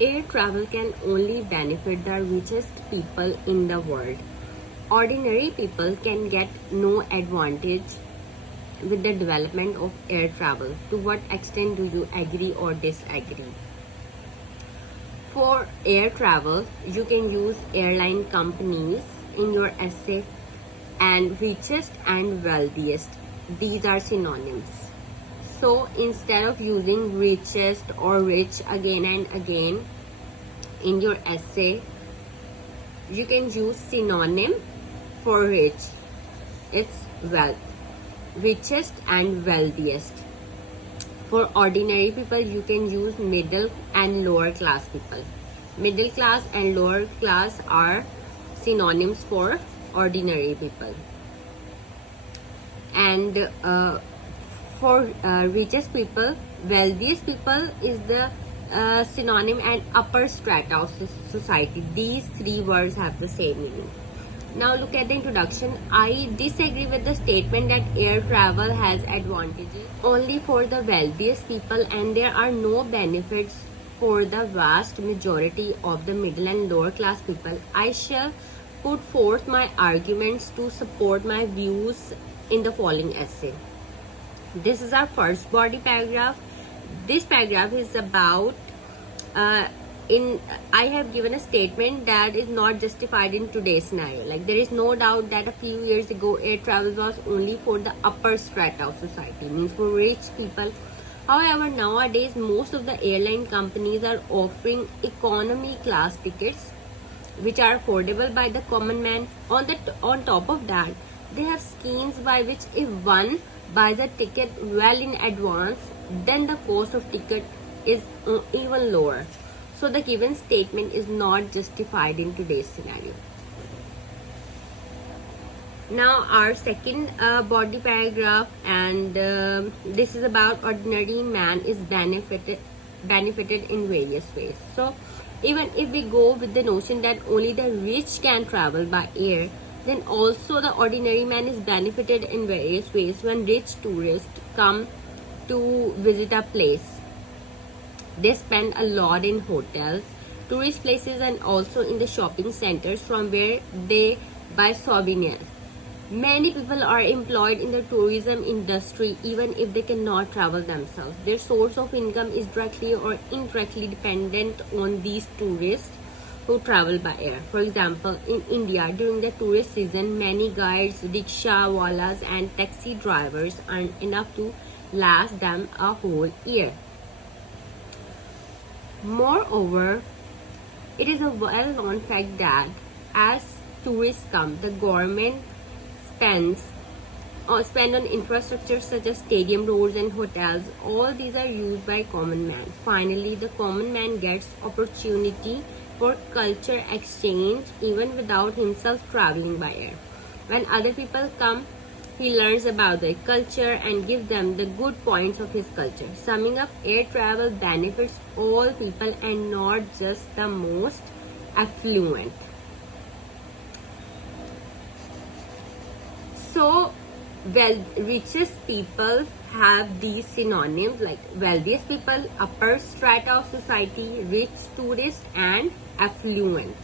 Air travel can only benefit the richest people in the world. Ordinary people can get no advantage with the development of air travel. To what extent do you agree or disagree? For air travel, you can use airline companies in your essay, and richest and wealthiest. These are synonyms. So instead of using richest or rich again and again in your essay, you can use synonym for rich. It's wealth. Richest and wealthiest. For ordinary people, you can use middle and lower class people. Middle class and lower class are synonyms for ordinary people. And for richest people, wealthiest people is the synonym, and upper strata of society. These three words have the same meaning. Now look at the introduction. I disagree with the statement that air travel has advantages only for the wealthiest people and there are no benefits for the vast majority of the middle and lower class people. I shall put forth my arguments to support my views in the following essay. This is our first body paragraph. This paragraph is about I have given a statement that is not justified in today's scenario. Like, there is no doubt that a few years ago air travel was only for the upper strata of society, means for rich people. However, nowadays most of the airline companies are offering economy class tickets which are affordable by the common man. On top of that, they have schemes by which if one buys a ticket well in advance, then the cost of ticket is even lower. So the given statement is not justified in today's scenario. Now our second body paragraph, and this is about ordinary man is benefited in various ways. So even if we go with the notion that only the rich can travel by air, then also the ordinary man is benefited in various ways. When rich tourists come to visit a place, they spend a lot in hotels, tourist places, and also in the shopping centers from where they buy souvenirs. Many people are employed in the tourism industry even if they cannot travel themselves. Their source of income is directly or indirectly dependent on these tourists who travel by air. For example, in India, during the tourist season, many guides, rickshaw wallahs, and taxi drivers earn enough to last them a whole year. Moreover, it is a well-known fact that as tourists come, the government spend on infrastructure such as stadium, roads, and hotels. All these are used by common man. Finally, the common man gets opportunity for culture exchange even without himself traveling by air. When other people come, he learns about their culture and gives them the good points of his culture. Summing up, air travel benefits all people and not just the most affluent. So, richest people have these synonyms like wealthiest people, upper strata of society, rich tourist, and affluent.